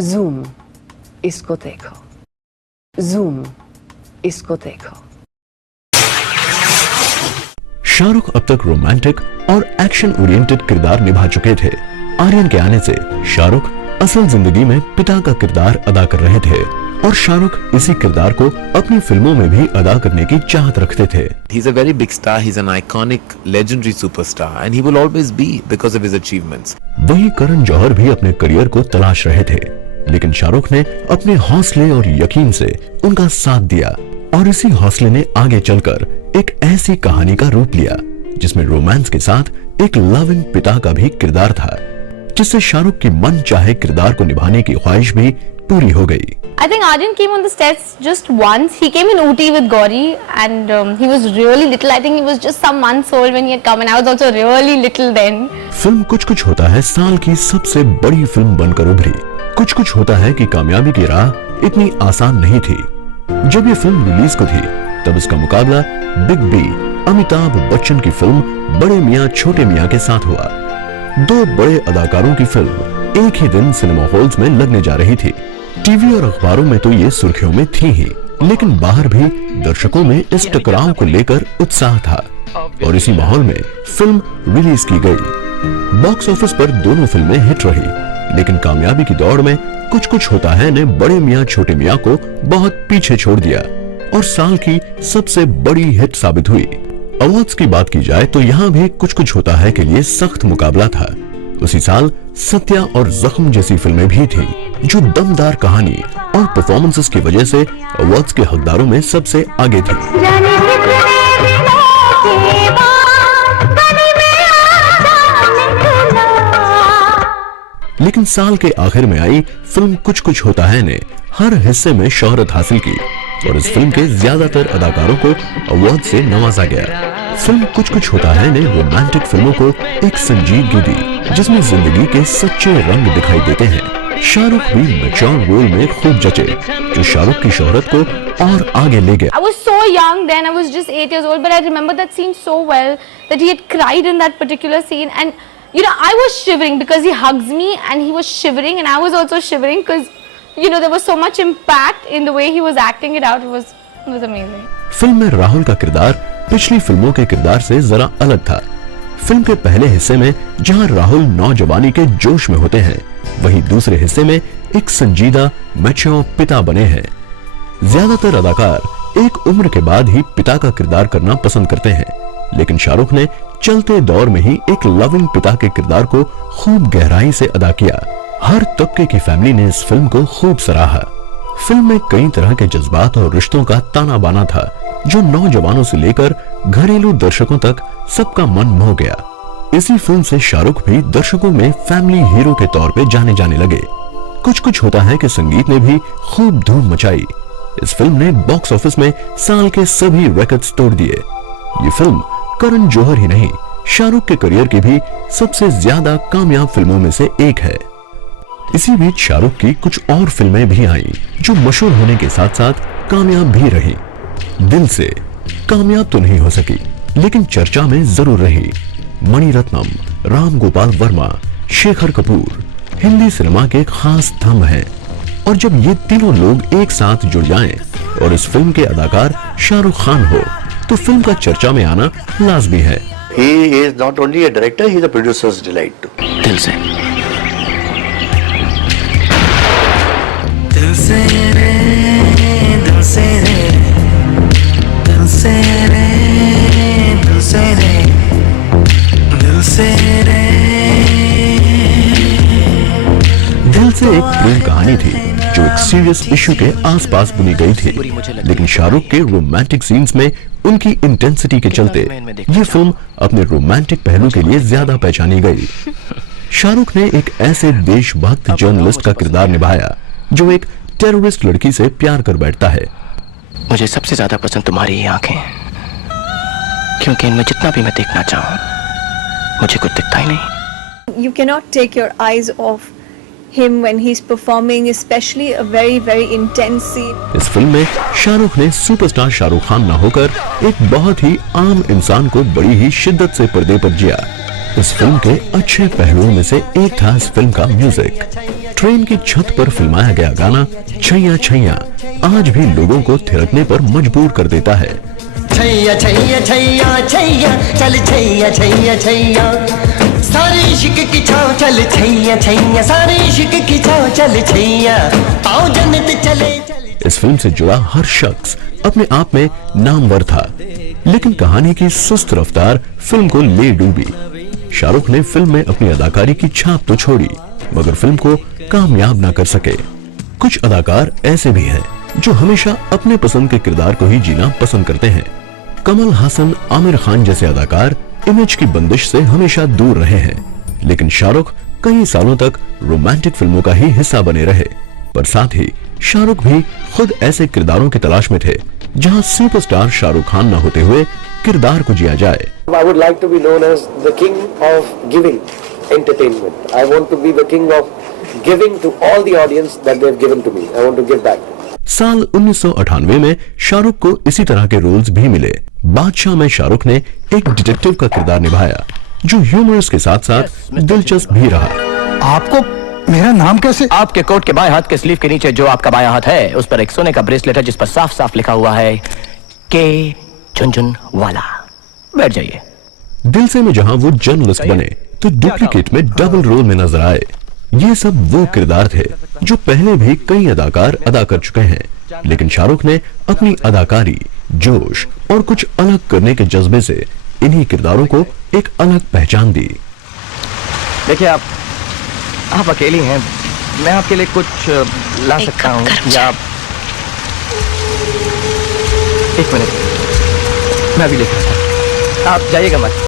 Zoom, इसको देखो. Zoom, इसको देखो. शाहरुख अब तक रोमांटिक और एक्शन ओरिएंटेड किरदार निभा चुके थे। आर्यन के आने से शाहरुख असल जिंदगी में पिता का किरदार अदा कर रहे थे और शाहरुख इसी किरदार को अपनी फिल्मों में भी अदा करने की चाहत रखते थे। He's a very big star, he's an iconic, legendary superstar and he will always be because of his achievements. वही करण जौहर भी अपने करियर को तलाश रहे थे, लेकिन शाहरुख ने अपने हौसले और यकीन से उनका साथ दिया और इसी हौसले ने आगे चलकर एक ऐसी कहानी का रूप लिया जिसमें रोमांस के साथ एक लविंग पिता का भी किरदार था, जिससे शाहरुख की मन चाहे किरदार को निभाने की ख्वाहिश भी पूरी हो गई। I think Arjun came on the sets just once. He came in Ooty with Gauri and he was really little. I think he was just some months old when he had come and I was also really little then. Film कुछ कुछ होता है साल की सबसे बड़ी film बनकर उभरी। कुछ कुछ होता है कि कामयाबी की राह इतनी आसान नहीं थी। जब ये फिल्म रिलीज को थी तब इसका मुकाबला बिग बी अमिताभ बच्चन की फिल्म बड़े मियां छोटे मियां के साथ हुआ। दो बड़े अदाकारों की फिल्म एक ही दिन सिनेमा हॉल्स में लगने जा रही थी। टीवी और अखबारों में तो ये सुर्खियों में थी ही, लेकिन बाहर भी दर्शकों में इस टकराव को लेकर उत्साह था और इसी माहौल में फिल्म रिलीज की गई। बॉक्स ऑफिस पर दोनों फिल्में हिट रही, लेकिन कामयाबी की दौड़ में कुछ कुछ होता है ने बड़े मियां छोटे मियां को बहुत पीछे छोड़ दिया और साल की सबसे बड़ी हिट साबित हुई। अवार्ड्स की बात की जाए तो यहाँ भी कुछ कुछ होता है के लिए सख्त मुकाबला था। उसी साल सत्या और जख्म जैसी फिल्में भी थी जो दमदार कहानी और परफॉर्मेंसेस की वजह से अवार्ड्स के हकदारों में सबसे आगे थी। लेकिन साल के आखिर में आई फिल्म कुछ कुछ होता है ने हर हिस्से में शोहरत हासिल की और इस फिल्म के ज्यादातर अदाकारों को अवार्ड से नवाजा गया। फिल्म कुछ कुछ होता है ने रोमांटिक फिल्मों को एक संजीदगी दी जिसमें जिंदगी के सच्चे रंग दिखाई देते हैं। शाहरुख भी मैच्योर रोल में खूब जचे, जो शाहरुख की शोहरत को और आगे ले गया। I was so young then, I was just 8 years old, but I remember that scene so well that he had cried in that particular scene and you know I was shivering because he hugs me and he was shivering and I was also shivering because you know there was so much impact in the way he was acting it out. It was amazing. Film में राहुल का किरदार पिछली फिल्मों के किरदार से जरा अलग था। फिल्म के पहले हिस्से में जहां राहुल नौजवानी के जोश में होते हैं, वहीं दूसरे हिस्से में एक संजीदा मैच्योर पिता बने हैं। ज्यादातर अदाकार एक उम्र के बाद ही पिता का किरदार करना पसंद करते हैं, लेकिन शाहरुख ने चलते दौर में ही एक लविंग पिता के किरदार को खूब गहराई से अदा किया। हर तबके की फैमिली ने इस फिल्म को खूब सराहा। फिल्म में कई तरह के जज्बात और रिश्तों का ताना बाना था जो नौजवानों से लेकर घरेलू दर्शकों तक सबका मन मोह गया। इसी फिल्म से शाहरुख भी दर्शकों में फैमिली हीरो के तौर पे जाने लगे। कुछ कुछ होता है कि संगीत ने भी खूब धूम मचाई। इस फिल्म ने बॉक्स ऑफिस में साल के सभी रिकॉर्ड्स तोड़ दिए। ये फिल्म करण जौहर ही नहीं, शाहरुख के करियर की भी सबसे ज्यादा कामयाब फिल्मों में से एक है। इसी बीच शाहरुख की कुछ और फिल्में भी आईं जो मशहूर होने के साथ साथ कामयाब भी रही। दिल से कामयाब तो नहीं हो सकी, लेकिन चर्चा में जरूर रही। मणिरत्नम, राम गोपाल वर्मा, शेखर कपूर हिंदी सिनेमा के खास थंब हैं और जब ये तीनों लोग एक साथ जुड़ जाएं और इस फिल्म के अदाकार शाहरुख खान हो तो फिल्म का चर्चा में आना लाजमी है। He is not only a director, he is a producer's delight too. दिल से दिल से रे दिल से रे दिल से रे दिल से रे दिल से रे। दिल से एक प्रेम कहानी थी जो एक सीरियस इश्यू के आसपास बुनी गई थी, लेकिन शाहरुख के रोमांटिक सीन्स में उनकी इंटेंसिटी के चलते ये फिल्म अपने रोमांटिक पहलू के लिए ज्यादा पहचानी गई। शाहरुख ने एक ऐसे देशभक्त जर्नलिस्ट का किरदार निभाया जो एक टेररिस्ट लड़की से प्यार कर बैठता है। मुझे सबसे ज्यादा पसंद तुम्हारी ये आंखें, क्योंकि इनमें जितना भी मैं देखना चाहूं मुझे कुछ दिखता ही नहीं। You cannot take your eyes off him when he's performing, especially a very intense scene. इस फिल्म में शाहरुख ने सुपरस्टार शाहरुख खान न होकर एक बहुत ही आम इंसान को बड़ी ही शिद्दत से पर्दे पर जिया। इस फिल्म के अच्छे पहलुओं में से एक था इस फिल्म का म्यूजिक। ट्रेन की छत पर फिल्माया गया गाना छैया छैया आज भी लोगों को थिरकने पर मजबूर कर देता है। छैया छैया छैया छैया चल छैया छैया छैया सारे इश्क की छाव चल छैया छैया सारे इश्क की छाव चल छैया आओ जन्नत चले। इस फिल्म से जुड़ा हर शख्स अपने आप में नामवर था, लेकिन कहानी की सुस्त रफ्तार फिल्म को ले डूबी। शाहरुख ने फिल्म में अपनी अदाकारी की छाप तो छोड़ी, मगर फिल्म को कामयाब ना कर सके। कुछ अदाकार ऐसे भी हैं जो हमेशा अपने पसंद के किरदार को ही जीना पसंद करते हैं। कमल हासन, आमिर खान जैसे अदाकार इमेज की बंदिश से हमेशा दूर रहे हैं, लेकिन शाहरुख कई सालों तक रोमांटिक फिल्मों का ही हिस्सा बने रहे। पर साथ ही शाहरुख भी खुद ऐसे किरदारों की तलाश में थे जहां सुपरस्टार शाहरुख खान न होते हुए किरदार को जिया जाए। I would like to be known as the king of giving entertainment. I want to be the king of giving to all the audience that they've given to me. I want to give back. साल 1998 में शाहरुख को इसी तरह के roles भी मिले। बादशाह में शाहरुख ने एक डिटेक्टिव का किरदार निभाया जो ह्यूमरस के साथ साथ दिलचस्प भी रहा। आपको मेरा नाम कैसे? आपके कोट के बाएं हाथ के स्लीव के नीचे जो आपका बायां हाथ है उस पर एक सोने का ब्रेसलेट है जिस पर साफ साफ लिखा हुआ है के झुनझुनवाला। बैठ जाइए। दिल से में जहां वो जर्नलिस्ट बने तो डुप्लीकेट में डबल रोल में नजर आए। ये सब वो किरदार थे जो पहले भी कई अदाकार अदा कर चुके हैं, लेकिन शाहरुख ने अपनी अदाकारी, जोश और कुछ अलग करने के जज्बे से इन्हीं किरदारों को एक अलग पहचान दी। देखिए आप अकेली हैं, मैं आपके लिए कुछ ला सकता हूँ या एक मिनट मैं भी लेकर आता हूँ, आप जाइएगा मत।